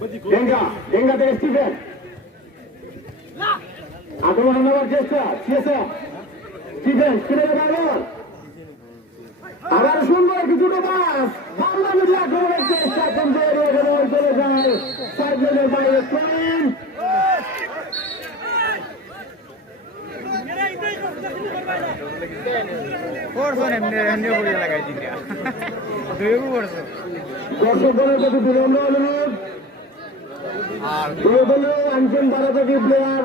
ডেঙ্গা থেকে স্টিফেন আক্রমণ নেওয়ার চেষ্টা স্টিফেন আবার সুন্দর কিছুটা বাস বাংলা মিডিয়া আক্রমণের চেষ্টা কিন্তু চলে যায় সাইড লাইনের বাইরে দর্শকগণের প্রতি বিনম্র অনুরোধ আনছেন বারোটি প্লেয়ার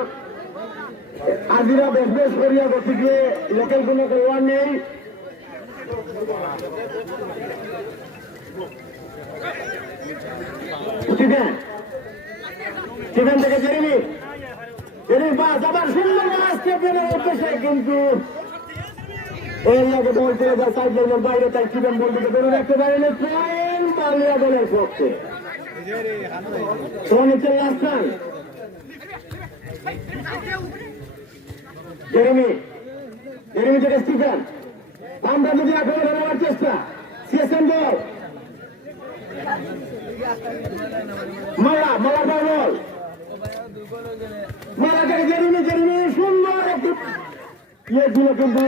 আজিরা বেশ করিয়া গতিকে লোকের কোনো খেলোয়াড় নেই সেখান থেকে জেরিমি বাস আবার সুন্দর উদ্দেশ্যে কিন্তু বল চলে যায় সাইড লাইনের বাইরে তাই স্টিভেন বল থেকে বেরো রাখতে পারেনি পয়েন্ট বালিয়া দলের পক্ষে সোনিচের লাস্ট রান জেরিমি থেকে স্টিফেন আমরা যদি আক্রমণে নেওয়ার চেষ্টা সিএসএম বল মালা বল মালা থেকে জেরিমি সুন্দর একটি ইয়ে ছিল কিন্তু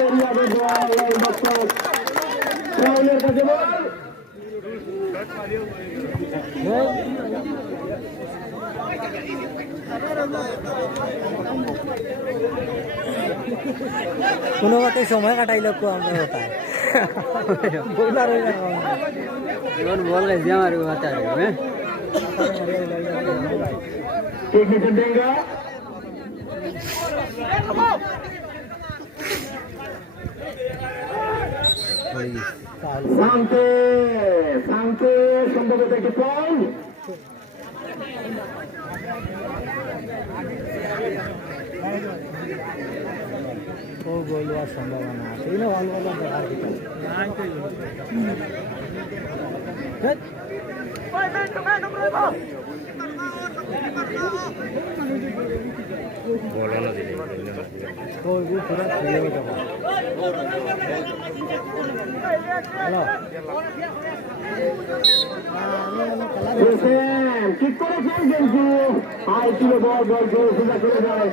রাহুলের কাছে বল কোনো মতে সময় কাটাইলে আমরা হতায় বল গেছে আমার হতা শান্তি সম্ভবত একটি পয়েন্ট গোল হওয়ার সম্ভাবনা আছে ঠিক করে কিন্তু আই ছিল বল সোজা করে যায়